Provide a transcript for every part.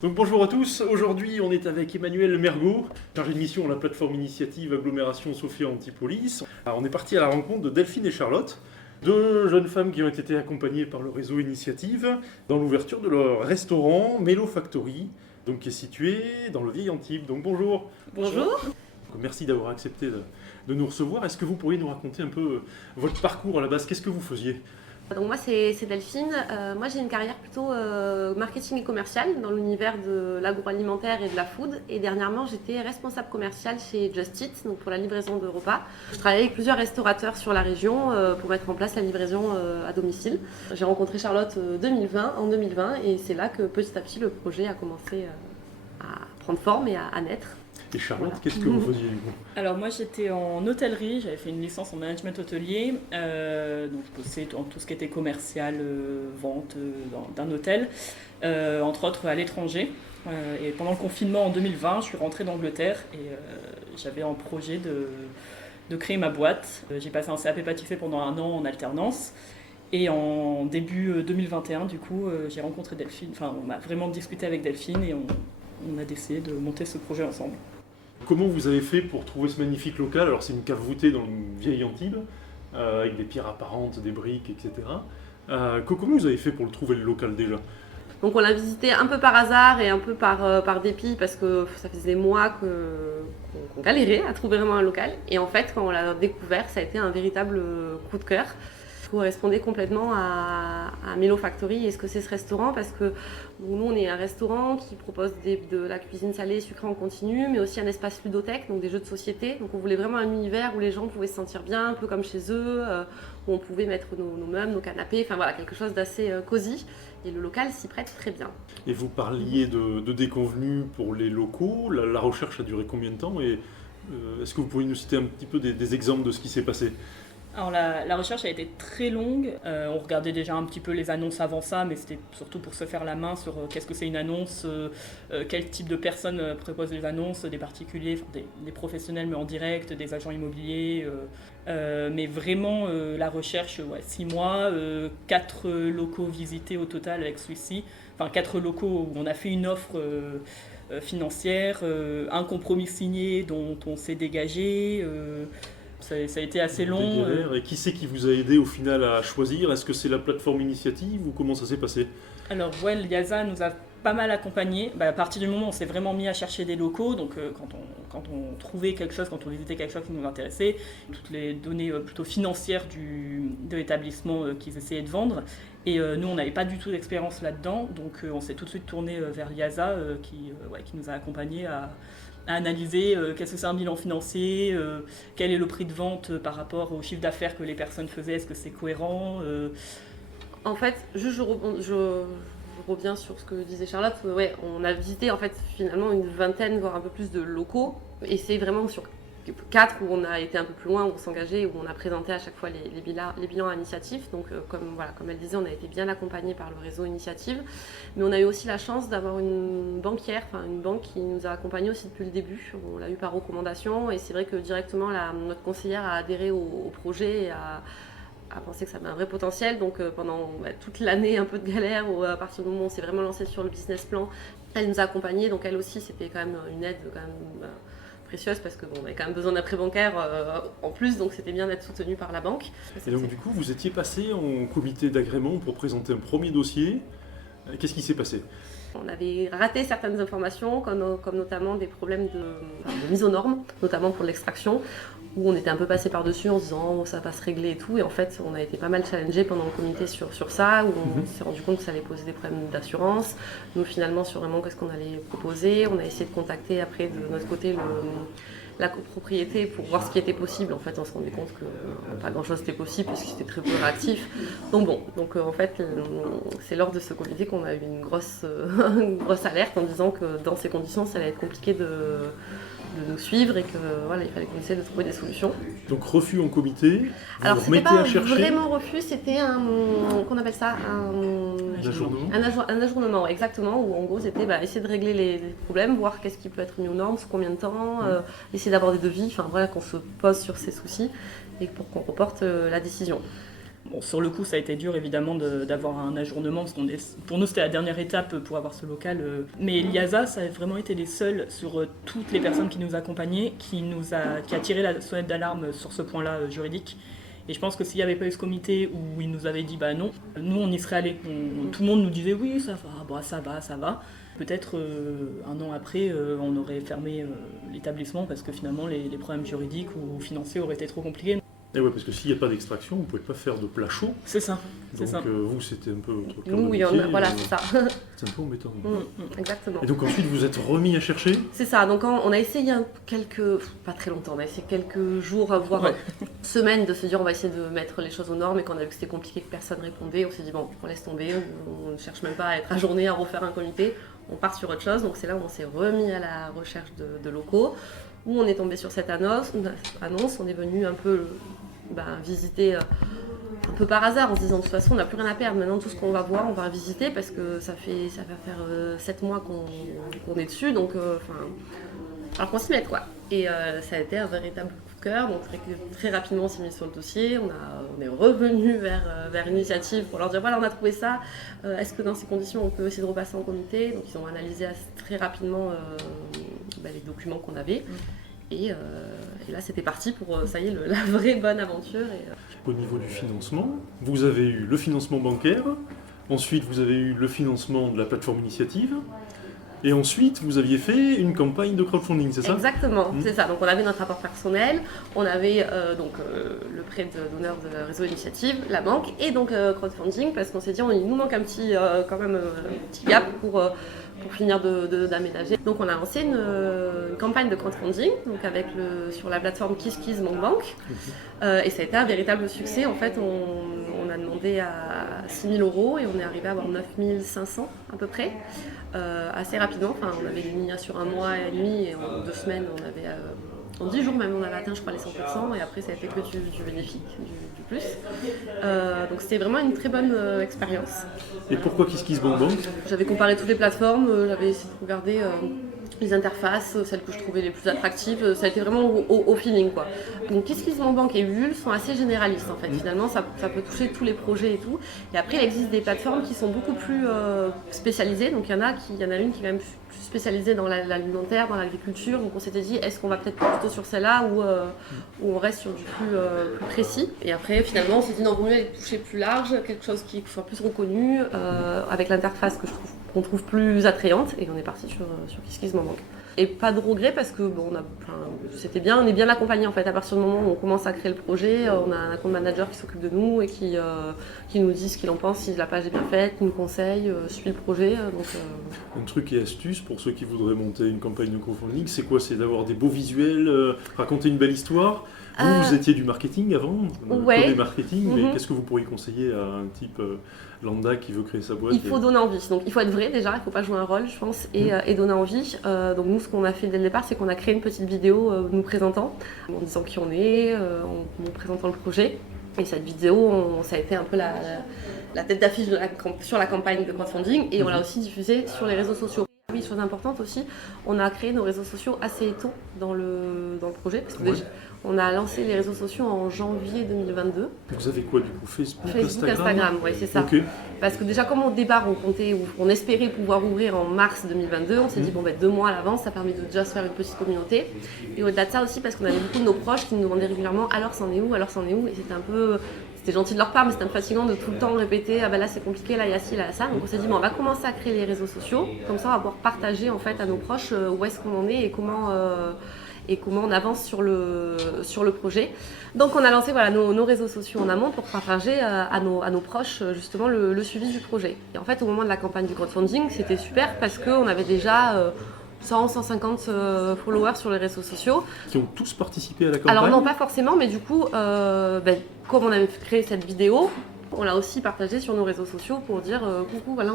Donc bonjour à tous, aujourd'hui on est avec Emmanuel Mergot, chargé de mission à la plateforme initiative Agglomération Sophia Antipolis. Alors, on est parti à la rencontre de Delphine et Charlotte, deux jeunes femmes qui ont été accompagnées par le réseau Initiative dans l'ouverture de leur restaurant Mellow Factory, donc qui est situé dans le Vieil Antibes. Donc bonjour. Bonjour. Merci d'avoir accepté de nous recevoir. Est-ce que vous pourriez nous raconter un peu votre parcours à la base? Qu'est-ce que vous faisiez? Donc moi c'est Delphine. Moi j'ai une carrière plutôt marketing et commercial dans l'univers de l'agroalimentaire et de la food. Et dernièrement j'étais responsable commerciale chez Just Eat, donc pour la livraison de repas. Je travaillais avec plusieurs restaurateurs sur la région pour mettre en place la livraison à domicile. J'ai rencontré Charlotte en 2020 et c'est là que petit à petit le projet a commencé à prendre forme et à naître. Et Charlotte, Voilà. qu'est-ce que vous faisiez du coup? Alors moi j'étais en hôtellerie, j'avais fait une licence en management hôtelier, donc je bossais dans tout ce qui était commercial, vente d'un hôtel, entre autres à l'étranger. Et pendant le confinement en 2020, je suis rentrée d'Angleterre et j'avais en projet de créer ma boîte. J'ai passé un CAP pâtissier pendant un an en alternance. Et en début 2021, du coup, j'ai rencontré Delphine, enfin on a vraiment discuté avec Delphine et on a décidé de monter ce projet ensemble. Comment vous avez fait pour trouver ce magnifique local? Alors c'est une cave voûtée dans le Vieil Antibes, avec des pierres apparentes, des briques, etc. Comment vous avez fait pour le trouver le local déjà? Donc on l'a visité un peu par hasard et un peu par dépit parce que ça faisait des mois qu'on galérait à trouver vraiment un local. Et en fait, quand on l'a découvert, ça a été un véritable coup de cœur. Ça correspondait complètement à Mellow Factory et ce que c'est ce restaurant parce que nous on est un restaurant qui propose de la cuisine salée sucrée en continu mais aussi un espace ludothèque, donc des jeux de société. Donc on voulait vraiment un univers où les gens pouvaient se sentir bien, un peu comme chez eux, où on pouvait mettre nos meubles, nos canapés, enfin voilà, quelque chose d'assez cosy. Et le local s'y prête très bien. Et vous parliez de déconvenus pour les locaux. La recherche a duré combien de temps? Et est-ce que vous pourriez nous citer un petit peu des exemples de ce qui s'est passé? Alors la recherche a été très longue, on regardait déjà un petit peu les annonces avant ça, mais c'était surtout pour se faire la main sur qu'est-ce que c'est une annonce, quel type de personnes proposent les annonces, des particuliers, des professionnels mais en direct, des agents immobiliers, mais vraiment la recherche, 6 mois, 4 locaux visités au total avec celui-ci, enfin 4 locaux où on a fait une offre financière, un compromis signé dont on s'est dégagé. Ça a été assez long. Et qui c'est qui vous a aidé au final à choisir? Est-ce que c'est la plateforme initiative ou comment ça s'est passé? Alors, ouais, Yaza nous a pas mal accompagnés. À partir du moment où on s'est vraiment mis à chercher des locaux, donc quand on trouvait quelque chose, quand on visitait quelque chose qui nous intéressait, toutes les données plutôt financières de l'établissement qu'ils essayaient de vendre. Et nous, on n'avait pas du tout d'expérience là-dedans, donc on s'est tout de suite tourné vers Yaza qui nous a accompagnés à analyser qu'est-ce que c'est un bilan financier, quel est le prix de vente par rapport au chiffre d'affaires que les personnes faisaient, est-ce que c'est cohérent En fait, juste je reviens sur ce que disait Charlotte. Ouais, on a visité en fait finalement une vingtaine, voire un peu plus de locaux. Et c'est vraiment sur 4 où on a été un peu plus loin, où on s'engageait, où on a présenté à chaque fois les bilans initiatifs. Donc comme elle disait, on a été bien accompagné par le réseau Initiative. Mais on a eu aussi la chance d'avoir une banquière, enfin une banque qui nous a accompagnés aussi depuis le début. On l'a eu par recommandation et c'est vrai que directement notre conseillère a adhéré au projet et a pensé que ça avait un vrai potentiel. Donc pendant toute l'année un peu de galère, à partir du moment où on s'est vraiment lancé sur le business plan, elle nous a accompagnés. Donc elle aussi, c'était quand même une aide quand même précieuse parce qu'on avait quand même besoin d'un prêt bancaire en plus, donc c'était bien d'être soutenu par la banque. Et donc du coup, vous étiez passé en comité d'agrément pour présenter un premier dossier. Qu'est-ce qui s'est passé? On avait raté certaines informations, comme notamment des problèmes de mise aux normes, notamment pour l'extraction, où on était un peu passé par-dessus en se disant oh, ça va se régler et tout. Et en fait, on a été pas mal challengé pendant le comité sur ça, où on s'est rendu compte que ça allait poser des problèmes d'assurance. Nous, finalement, sur vraiment qu'est-ce qu'on allait proposer, on a essayé de contacter après de notre côté la copropriété pour voir ce qui était possible. En fait, on se rendait compte que pas grand-chose n'était possible parce que c'était très peu réactif. Donc en fait, c'est lors de ce comité qu'on a eu une grosse alerte en disant que dans ces conditions, ça allait être compliqué de nous suivre et que voilà, il fallait qu'on essaie de trouver des solutions. Donc refus en comité, vous Alors c'était remettez pas à chercher vraiment refus, c'était qu'on appelle ça un ajournement, ouais, exactement, où en gros c'était essayer de régler les problèmes, voir qu'est-ce qui peut être mis aux normes, sous combien de temps, essayer d'avoir des devis, enfin voilà, qu'on se pose sur ces soucis et pour qu'on reporte la décision. Bon, sur le coup, ça a été dur évidemment d'avoir un ajournement, parce pour nous c'était la dernière étape pour avoir ce local. Mais l'IASA, ça a vraiment été les seuls sur toutes les personnes qui nous accompagnaient, qui a tiré la sonnette d'alarme sur ce point-là juridique. Et je pense que s'il n'y avait pas eu ce comité où ils nous avaient dit bah non, nous on y serait allés. Tout le monde nous disait oui, ça va, bah, ça va. Peut-être un an après, on aurait fermé l'établissement parce que finalement les problèmes juridiques ou financiers auraient été trop compliqués. Et ouais, parce que s'il n'y a pas d'extraction, vous ne pouvez pas faire de plat chaud. C'est ça. Donc vous, c'était un peu votre cœur Nous, de métier, voilà, c'est ça. C'est un peu embêtant. Exactement. Et donc ensuite, vous êtes remis à chercher. C'est ça, donc on a essayé pas très longtemps, on a essayé quelques jours, voire semaines, de se dire on va essayer de mettre les choses aux normes, et quand on a vu que c'était compliqué, que personne répondait, on s'est dit bon, on laisse tomber, on ne cherche même pas à être ajourné, à refaire un comité, on part sur autre chose. Donc c'est là où on s'est remis à la recherche de locaux, où on est tombé sur cette annonce, on est venu un peu visiter un peu par hasard en se disant de toute façon on n'a plus rien à perdre, maintenant tout ce qu'on va voir on va visiter parce que ça va faire 7 mois qu'on est dessus, donc alors qu'on s'y mette quoi. Et ça a été un véritable coup de cœur, donc très rapidement on s'est mis sur le dossier, on est revenu vers l'initiative pour leur dire voilà on a trouvé ça, est-ce que dans ces conditions on peut essayer de repasser en comité. Donc ils ont analysé très rapidement les documents qu'on avait. Et là, c'était parti pour, ça y est, la vraie bonne aventure. Au niveau du financement, vous avez eu le financement bancaire, ensuite vous avez eu le financement de la plateforme initiative, et ensuite vous aviez fait une campagne de crowdfunding, c'est ça? Exactement, c'est ça. Donc on avait notre rapport personnel, on avait le prêt d'honneur de réseau initiative, la banque, et donc crowdfunding, parce qu'on s'est dit, il nous manque un petit gap pour finir d'aménager. Donc on a lancé une campagne de crowdfunding donc sur la plateforme KissKissBankBank. Et ça a été un véritable succès. En fait, on a demandé à 6 000 € et on est arrivé à avoir 9 500 à peu près, assez rapidement. Enfin, on avait mis sur un mois et demi et en 2 semaines, en 10 jours même, on avait atteint je crois les 100% et après ça a été que du bénéfique, du plus. Donc c'était vraiment une très bonne expérience. Et pourquoi KissKissBankBank? J'avais comparé toutes les plateformes, j'avais essayé de regarder les interfaces, celles que je trouvais les plus attractives, ça a été vraiment au feeling quoi. Donc KissKissBankBank et Ulule sont assez généralistes en fait, finalement ça peut toucher tous les projets et tout. Et après il existe des plateformes qui sont beaucoup plus spécialisées, donc il y en a une qui est quand même plus spécialisée dans l'alimentaire, dans l'agriculture, donc on s'était dit est-ce qu'on va peut-être plutôt sur celle-là ou on reste sur du plus précis. Et après finalement on s'est dit non, vaut mieux aller toucher plus large, quelque chose qui soit plus reconnu, avec l'interface qu'on trouve plus attrayante, et on est parti sur KissKissBankBank. Et pas de regret parce que c'était bien, on est bien accompagné en fait. À partir du moment où on commence à créer le projet, on a un account manager qui s'occupe de nous et qui nous dit ce qu'il en pense, si la page est bien faite, qui nous conseille, suit le projet. Un truc et astuce pour ceux qui voudraient monter une campagne de crowdfunding, c'est quoi? C'est d'avoir des beaux visuels, raconter une belle histoire. Vous étiez du marketing avant, ouais. Marketing, mais qu'est-ce que vous pourriez conseiller à un type lambda qui veut créer sa boîte? Il faut donner envie, donc il faut être vrai déjà, il ne faut pas jouer un rôle je pense, et donner envie. Donc nous ce qu'on a fait dès le départ, c'est qu'on a créé une petite vidéo nous présentant, en disant qui on est, en nous présentant le projet. Et cette vidéo, ça a été un peu la tête d'affiche sur la campagne de crowdfunding, et on l'a aussi diffusée sur les réseaux sociaux. Oui, chose importante aussi, on a créé nos réseaux sociaux assez tôt dans le projet, parce que déjà, on a lancé les réseaux sociaux en janvier 2022. Vous avez quoi du coup? Facebook, Instagram, oui, c'est ça. Okay. Parce que déjà, comme au départ, on espérait pouvoir ouvrir en mars 2022, on s'est dit 2 mois à l'avance, ça permet de déjà se faire une petite communauté. Et au-delà de ça aussi, parce qu'on avait beaucoup de nos proches qui nous demandaient régulièrement alors c'en est où, et c'était gentil de leur part, mais c'était un peu fatigant de tout le temps répéter ah ben là c'est compliqué, là il y a ci, là il y a ça. Donc on s'est dit on va commencer à créer les réseaux sociaux, comme ça on va pouvoir partager en fait à nos proches où est-ce qu'on en est et comment on avance sur le projet. Donc on a lancé nos réseaux sociaux en amont pour partager à nos proches justement le suivi du projet. Et en fait au moment de la campagne du crowdfunding, c'était super parce qu'on avait déjà 150 followers sur les réseaux sociaux. Qui ont tous participé à la campagne? Alors non, pas forcément, mais du coup, comme on avait créé cette vidéo, on l'a aussi partagée sur nos réseaux sociaux pour dire coucou, voilà,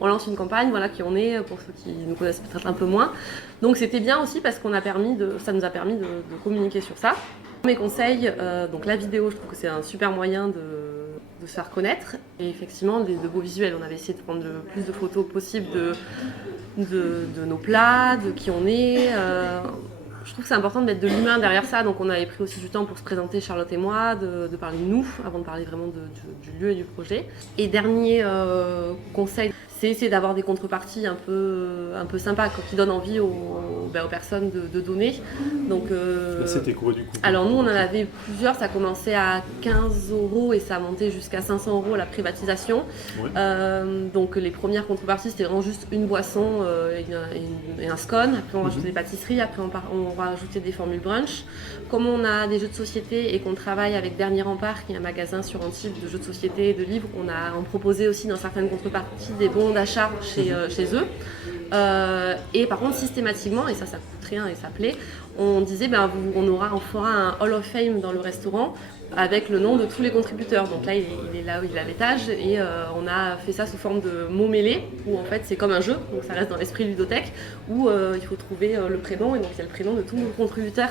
on lance une campagne, voilà qui on est, pour ceux qui nous connaissent peut-être un peu moins. Donc c'était bien aussi parce ça nous a permis de communiquer sur ça. Mes conseils, donc la vidéo, je trouve que c'est un super moyen de se faire connaître. Et effectivement, de beaux visuels. On avait essayé de prendre le plus de photos possible de nos plats, de qui on est. je trouve que c'est important de mettre de l'humain derrière ça, donc on avait pris aussi du temps pour se présenter, Charlotte et moi, de parler de nous, avant de parler vraiment du lieu et du projet. Et dernier conseil, c'est essayer d'avoir des contreparties un peu sympas, quoi, qui donnent envie aux personnes de donner. Donc, Là, c'était quoi du coup? alors nous, on en avait plusieurs, ça commençait à 15 € et ça a monté jusqu'à 500 € la privatisation. Ouais. Donc les premières contreparties, c'était vraiment juste une boisson et un scone. Après, on rajoutait des pâtisseries, après on va rajouter des formules brunch. Comme on a des jeux de société et qu'on travaille avec Dernier Rempart, qui est un magasin sur Antibes de jeux de société et de livres, on proposait aussi dans certaines contreparties des bons d'achat chez eux. Et par contre, systématiquement, et ça coûte rien et ça plaît, on disait on fera un Hall of Fame dans le restaurant avec le nom de tous les contributeurs. Donc là, il est là où il est à l'étage et on a fait ça sous forme de mots mêlés où en fait c'est comme un jeu, donc ça reste dans l'esprit ludothèque où il faut trouver le prénom et donc il y a le prénom de tous nos contributeurs.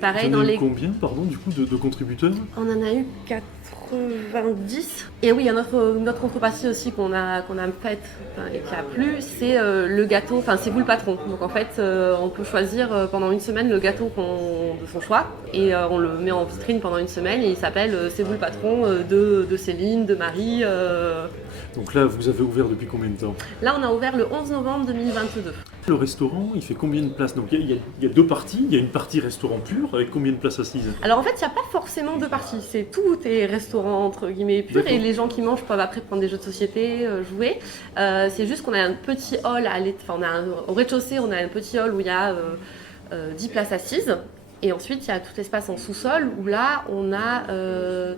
Pareil dans les... Combien, pardon, du coup, de contributeurs? On en a eu 90. Et oui, il y a notre contrepartie aussi qu'on a faite et qui a plu, c'est le gâteau, enfin c'est vous le patron. Donc en fait, on peut choisir pendant une semaine le gâteau de son choix et on le met en vitrine pendant une semaine et il s'appelle c'est vous le patron de Céline, de Marie. Donc là, vous avez ouvert depuis combien de temps? Là, on a ouvert le 11 novembre 2022. Le restaurant, il fait combien de places? Donc il y a deux parties. Il y a une partie restaurant pur avec combien de places assises? Alors en fait, il n'y a pas forcément deux parties. Tout est restaurant entre guillemets pur. D'accord. Et les gens qui mangent peuvent après prendre des jeux de société, jouer. C'est juste qu'on a un petit hall au rez-de-chaussée, on a un petit hall où il y a 10 places assises. Et ensuite, il y a tout l'espace en sous-sol où là, on a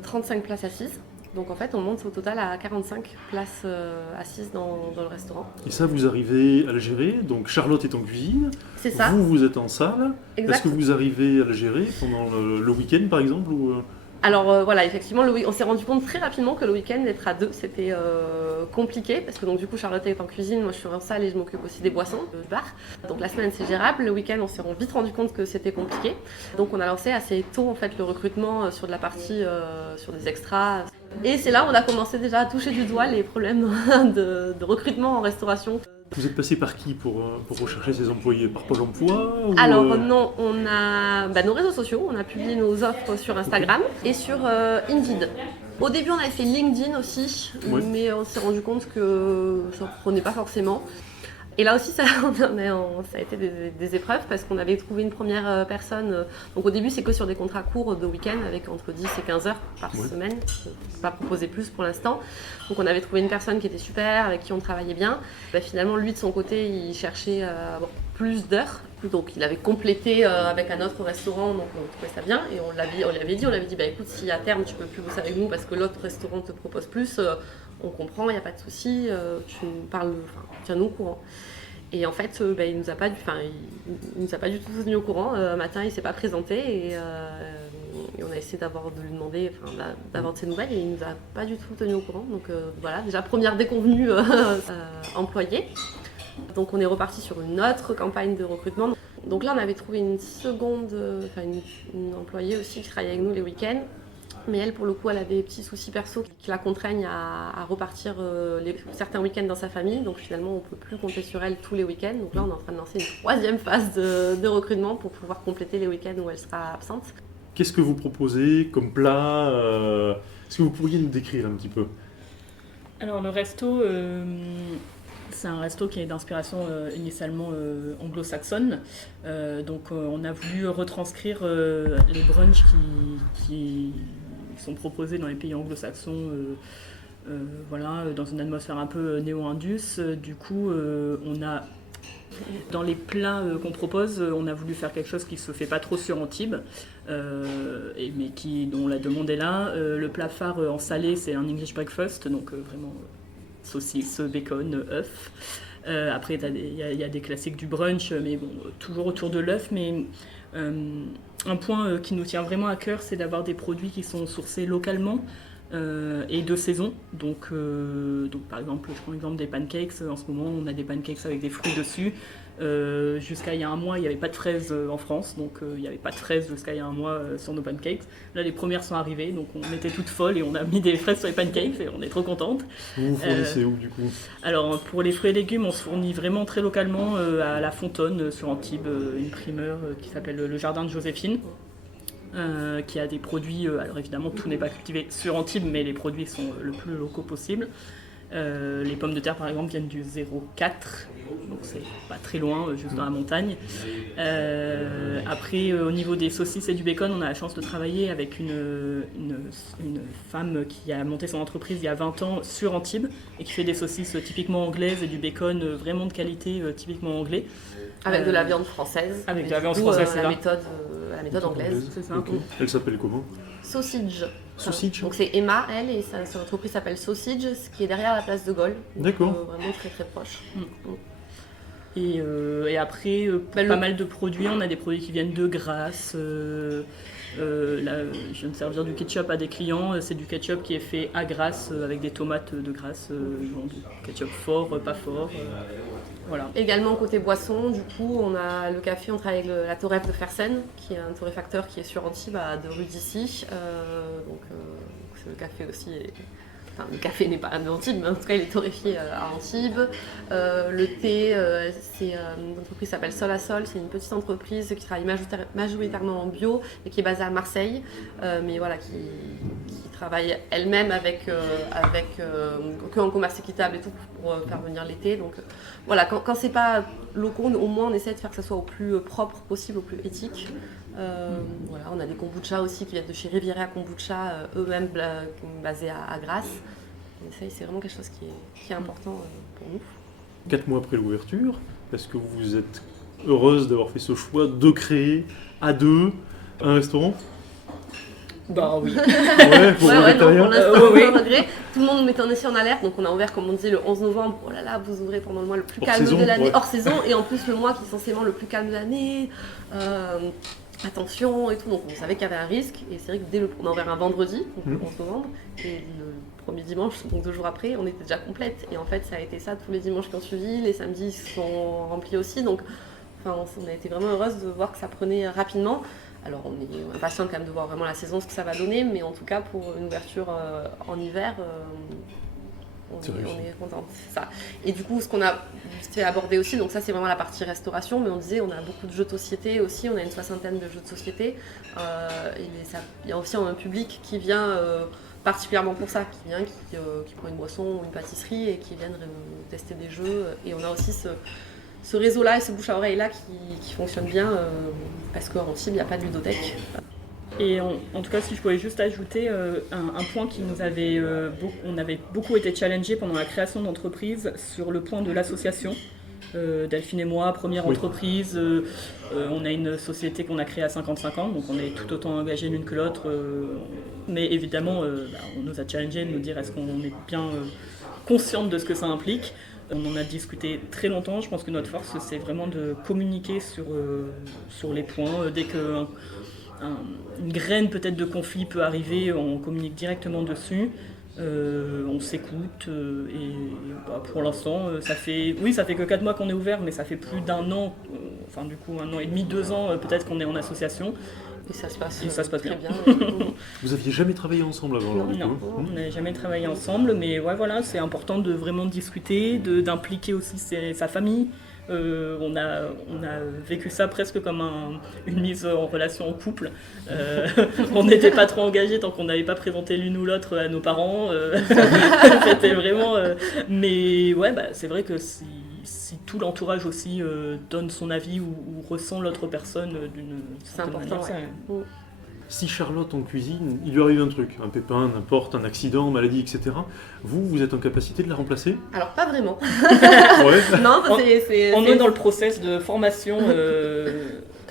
35 places assises. Donc en fait, on monte au total à 45 places assises dans le restaurant. Et ça, vous arrivez à le gérer? Donc Charlotte est en cuisine, C'est ça. vous êtes en salle. Exact. Est-ce que vous arrivez à le gérer pendant le week-end par exemple ou... Alors voilà, effectivement, on s'est rendu compte très rapidement que le week-end, d'être à deux, c'était compliqué parce que donc du coup Charlotte est en cuisine, moi je suis en salle et je m'occupe aussi des boissons, de bar. Donc la semaine c'est gérable, le week-end on s'est vite rendu compte que c'était compliqué. Donc on a lancé assez tôt en fait le recrutement sur de la partie, sur des extras. Et c'est là où on a commencé déjà à toucher du doigt les problèmes de recrutement en restauration. Vous êtes passé par qui pour rechercher ces employés? Par Pôle emploi ou, Alors non, on a nos réseaux sociaux, on a publié nos offres sur Instagram et sur Indeed. Au début on avait fait LinkedIn aussi, Ouais. mais on s'est rendu compte que ça ne prenait pas forcément. Et là aussi ça a été des épreuves parce qu'on avait trouvé une première personne. Donc au début c'est que sur des contrats courts de week-end avec entre 10 et 15 heures par semaine. Je ne peux pas proposer plus pour l'instant. Donc on avait trouvé une personne qui était super, avec qui on travaillait bien. Finalement lui de son côté il cherchait à avoir plus d'heures. Donc il avait complété avec un autre restaurant, donc on trouvait ça bien. Et on l'avait dit écoute, si à terme tu peux plus bosser avec nous parce que l'autre restaurant te propose plus, on comprend, il n'y a pas de souci, tu nous parles, tiens-nous au courant. Et en fait, il nous a pas du tout tenu au courant. Un matin, il s'est pas présenté et on a essayé de lui demander, d'avoir de ses nouvelles et il nous a pas du tout tenu au courant. Donc voilà, déjà première déconvenue employée. Donc on est reparti sur une autre campagne de recrutement. Donc là, on avait trouvé une seconde, une employée aussi qui travaillait avec nous les week-ends. Mais elle, pour le coup, elle a des petits soucis perso qui la contraignent à repartir certains week-ends dans sa famille. Donc finalement, on ne peut plus compter sur elle tous les week-ends. Donc là, on est en train de lancer une troisième phase de recrutement pour pouvoir compléter les week-ends où elle sera absente. Qu'est-ce que vous proposez comme plat? Est-ce que vous pourriez nous décrire un petit peu? Alors le resto, c'est un resto qui est d'inspiration initialement anglo-saxonne. Donc on a voulu retranscrire les brunchs qui sont proposés dans les pays anglo-saxons, dans une atmosphère un peu néo-indus. Du coup, on a dans les plats qu'on propose, on a voulu faire quelque chose qui se fait pas trop sur Antibes, mais dont la demande est là. Le plat phare en salé, c'est un English breakfast, donc vraiment saucisse, bacon, œuf. Après, il y a des classiques du brunch, mais bon, toujours autour de l'œuf. Mais un point qui nous tient vraiment à cœur, c'est d'avoir des produits qui sont sourcés localement. et de saison. Donc par exemple, je prends l'exemple des pancakes. En ce moment, on a des pancakes avec des fruits dessus. Jusqu'à il y a un mois, il n'y avait pas de fraises en France, donc il n'y avait pas de fraises jusqu'à il y a un mois sur nos pancakes. Là, les premières sont arrivées, donc on était toutes folles et on a mis des fraises sur les pancakes et on est trop contente. Vous fournissez où du coup? Alors pour les fruits et légumes, on se fournit vraiment très localement à la Fontonne sur Antibes, une primeur qui s'appelle le Jardin de Joséphine. Qui a des produits, alors évidemment tout n'est pas cultivé sur Antibes, mais les produits sont le plus locaux possible. Les pommes de terre par exemple viennent du 04, donc c'est pas très loin, juste dans la montagne. Après au niveau des saucisses et du bacon, on a la chance de travailler avec une femme qui a monté son entreprise il y a 20 ans sur Antibes et qui fait des saucisses typiquement anglaises et du bacon vraiment de qualité typiquement anglais. Avec de la viande française. Avec de la viande française, c'est la ça. la méthode anglaise. C'est ça. Okay. Elle s'appelle comment? Sausage. Sausage. Donc c'est Emma, elle, et son entreprise s'appelle Sausage, ce qui est derrière la place de Gaulle. D'accord. Vraiment très très proche. Et après, pas mal de produits. On a des produits qui viennent de Grasse. Là, je viens de servir du ketchup à des clients. C'est du ketchup qui est fait à Grasse avec des tomates de Grasse. Du ketchup fort, pas fort. Voilà. Également côté boisson, du coup, on a le café, on travaille avec la Torreffe de Fersen, qui est un torréfacteur qui est sur Antibes, à 2 rues d'ici. Donc le café aussi est... Enfin, le café n'est pas à Antibes, mais en tout cas, il est torréfié à Antibes. Le thé, c'est une entreprise qui s'appelle Sol à Sol. C'est une petite entreprise qui travaille majoritairement en bio et qui est basée à Marseille, mais voilà, qui travaille elle-même avec que en commerce équitable et tout pour faire venir les thés. Donc voilà, quand c'est pas locaux, au moins on essaie de faire que ça soit au plus propre possible, au plus éthique. Voilà, on a des kombucha aussi qui viennent de chez Riviera Kombucha, eux-mêmes basés à Grasse. C'est vraiment quelque chose qui est important pour nous. 4 mois après l'ouverture, est-ce que vous êtes heureuse d'avoir fait ce choix de créer à deux un restaurant? Bah oui. Ouais, pour non, pour l'instant, oui. malgré, tout le monde nous mettait en essai en alerte, donc on a ouvert, comme on disait, le 11 novembre. Oh là là, vous ouvrez pendant le mois le plus calme de l'année, hors saison, et en plus le mois qui est censément le plus calme de l'année. Attention et tout, donc on savait qu'il y avait un risque, et c'est vrai que on a ouvert un vendredi, donc le 11 novembre, et le premier dimanche, donc 2 jours après, on était déjà complète, et en fait ça a été ça tous les dimanches qui ont suivi, les samedis sont remplis aussi, donc enfin, on a été vraiment heureuse de voir que ça prenait rapidement. Alors on est impatient quand même de voir vraiment la saison, ce que ça va donner, mais en tout cas pour une ouverture en hiver, on est content, c'est ça. Et du coup, ce qu'on a fait aborder aussi, donc ça c'est vraiment la partie restauration, mais on disait on a beaucoup de jeux de société aussi, on a une 60aine de jeux de société. Il y a aussi un public qui vient particulièrement pour ça, qui prend une boisson ou une pâtisserie et qui viennent tester des jeux. Et on a aussi ce réseau-là et ce bouche à oreille-là qui fonctionne bien parce qu'en Antibes, il n'y a pas de ludothèque. Et en tout cas, si je pouvais juste ajouter un point qui nous avait... on avait beaucoup été challengés pendant la création d'entreprise sur le point de l'association. Delphine et moi, première entreprise, on a une société qu'on a créée à 55 ans, donc on est tout autant engagés l'une que l'autre. Mais évidemment, on nous a challengés de nous dire est-ce qu'on est bien consciente de ce que ça implique. On en a discuté très longtemps. Je pense que notre force, c'est vraiment de communiquer sur les points. Dès qu'une graine peut-être de conflit peut arriver, on communique directement dessus. On s'écoute pour l'instant, ça fait que 4 mois qu'on est ouvert, mais ça fait plus d'1 an, enfin du coup 1 an et demi, 2 ans peut-être qu'on est en association. Et ça se passe très bien. Vous aviez jamais travaillé ensemble avant? Non, on n'avait jamais travaillé ensemble, mais ouais, voilà, c'est important de vraiment discuter, d'impliquer aussi sa famille. On a vécu ça presque comme une mise en relation en couple. On n'était pas trop engagés tant qu'on n'avait pas présenté l'une ou l'autre à nos parents. C'était vraiment... mais ouais, c'est vrai que si tout l'entourage aussi donne son avis ou ressent l'autre personne d'une certaine manière, ouais. Si Charlotte en cuisine, il lui arrive un truc, un pépin, n'importe, un accident, maladie, etc. Vous êtes en capacité de la remplacer? Alors pas vraiment. Ouais. Non, on est dans le process de formation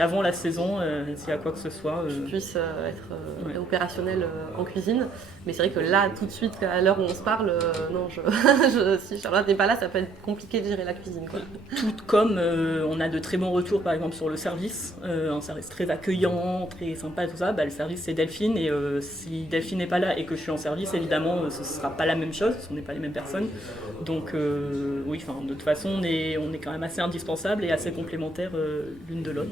qu'avant la saison, s'il y a quoi que ce soit. Je puisse être opérationnelle en cuisine. Mais c'est vrai que là, tout de suite, à l'heure où on se parle, non, si Charlotte n'est pas là, ça peut être compliqué de gérer la cuisine, quoi. Tout comme on a de très bons retours, par exemple, sur le service. Un service très accueillant, très sympa, tout ça. Le service, c'est Delphine. Et si Delphine n'est pas là et que je suis en service, évidemment, ce ne sera pas la même chose. On n'est pas les mêmes personnes. Donc, oui, de toute façon, on est quand même assez indispensables et assez complémentaires l'une de l'autre.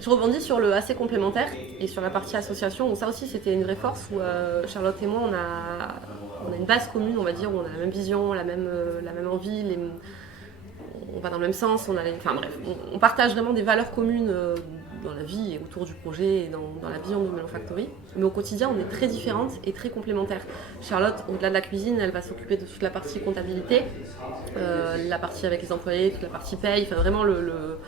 Je rebondis sur le assez complémentaire et sur la partie association, où ça aussi c'était une vraie force, où Charlotte et moi on a une base commune, on va dire, où on a la même vision, la même envie, on va dans le même sens, on partage vraiment des valeurs communes dans la vie et autour du projet et dans la vision de Melon Factory. Mais au quotidien on est très différentes et très complémentaires. Charlotte, au-delà de la cuisine, elle va s'occuper de toute la partie comptabilité, la partie avec les employés, toute la partie paye, vraiment le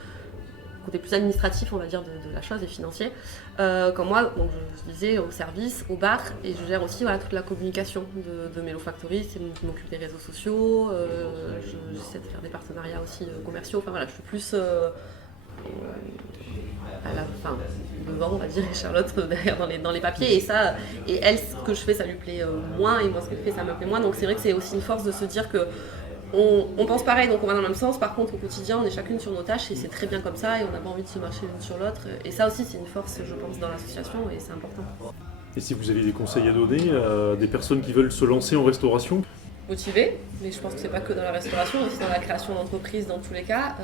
côté plus administratif, on va dire, de la chose et financier. Comme moi, donc, je disais, au service, au bar, et je gère aussi toute la communication de Melon Factory. Je m'occupe des réseaux sociaux, j'essaie de faire des partenariats aussi commerciaux. Je suis plus devant, on va dire, et Charlotte derrière dans les papiers. Et elle, ce que je fais, ça lui plaît moins, et moi, ce que je fais, ça me plaît moins. Donc c'est vrai que c'est aussi une force de se dire que on pense pareil, donc on va dans le même sens. Par contre, au quotidien, on est chacune sur nos tâches et c'est très bien comme ça et on n'a pas envie de se marcher l'une sur l'autre. Et ça aussi, c'est une force, je pense, dans l'association et c'est important. Et si vous avez des conseils à donner à des personnes qui veulent se lancer en restauration? Motivé, mais je pense que c'est pas que dans la restauration, aussi dans la création d'entreprise, dans tous les cas.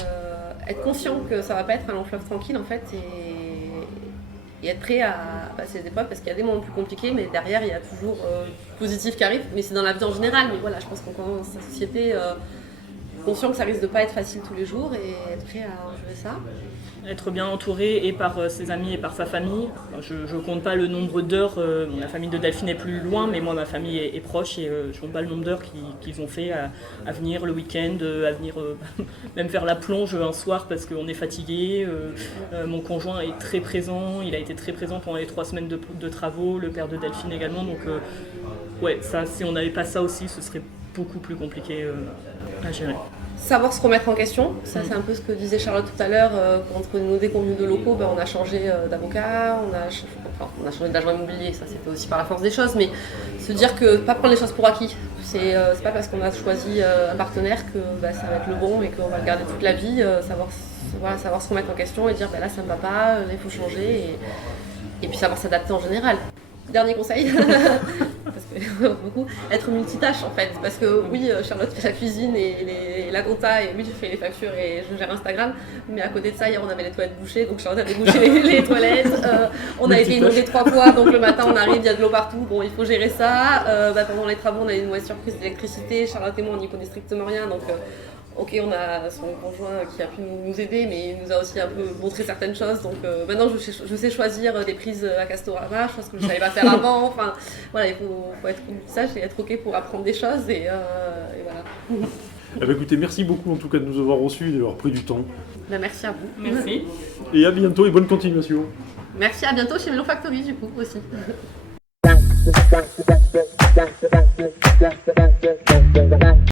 Être conscient que ça va pas être un long fleuve tranquille en fait et être prêt à passer les épreuves parce qu'il y a des moments plus compliqués, mais derrière il y a toujours du positif qui arrive. Mais c'est dans la vie en général. Mais voilà, je pense qu'on commence sa société conscient que ça risque de pas être facile tous les jours et être prêt à endurer ça. Être bien entouré et par ses amis et par sa famille. Je ne compte pas le nombre d'heures, la famille de Delphine est plus loin, mais moi ma famille est proche et je ne compte pas le nombre d'heures qu'ils ont fait à venir le week-end, à venir même faire la plonge un soir parce qu'on est fatigué. Mon conjoint est très présent, il a été très présent pendant les 3 semaines de travaux, le père de Delphine également. Donc ça, si on n'avait pas ça aussi, ce serait beaucoup plus compliqué à gérer. Savoir se remettre en question, ça c'est un peu ce que disait Charlotte tout à l'heure, entre nos déconvenus de locaux, on a changé d'avocat, on a changé d'agent immobilier, ça c'était aussi par la force des choses, mais se dire que pas prendre les choses pour acquis, c'est pas parce qu'on a choisi un partenaire que ça va être le bon et qu'on va le garder toute la vie, savoir se remettre en question et dire là ça ne va pas, là il faut changer et puis savoir s'adapter en général. Dernier conseil, parce que beaucoup, être multitâche en fait, parce que oui, Charlotte fait la cuisine et la compta, et oui, je fais les factures et je gère Instagram, mais à côté de ça, hier on avait les toilettes bouchées, donc Charlotte avait bouché les toilettes, on a été inondés 3 fois, donc le matin on arrive, il y a de l'eau partout, bon il faut gérer ça, pendant les travaux on a eu une mauvaise surprise d'électricité, Charlotte et moi on n'y connaît strictement rien, donc ok, on a son conjoint qui a pu nous aider, mais il nous a aussi un peu montré certaines choses. Donc maintenant, je sais choisir des prises à Castorama, chose que je ne savais pas faire avant. Enfin, voilà, il faut être sage et être ok pour apprendre des choses. Et voilà. Écoutez, merci beaucoup en tout cas de nous avoir reçus et d'avoir pris du temps. Merci à vous. Merci. Et à bientôt et bonne continuation. Merci, à bientôt chez Melon Factory du coup aussi.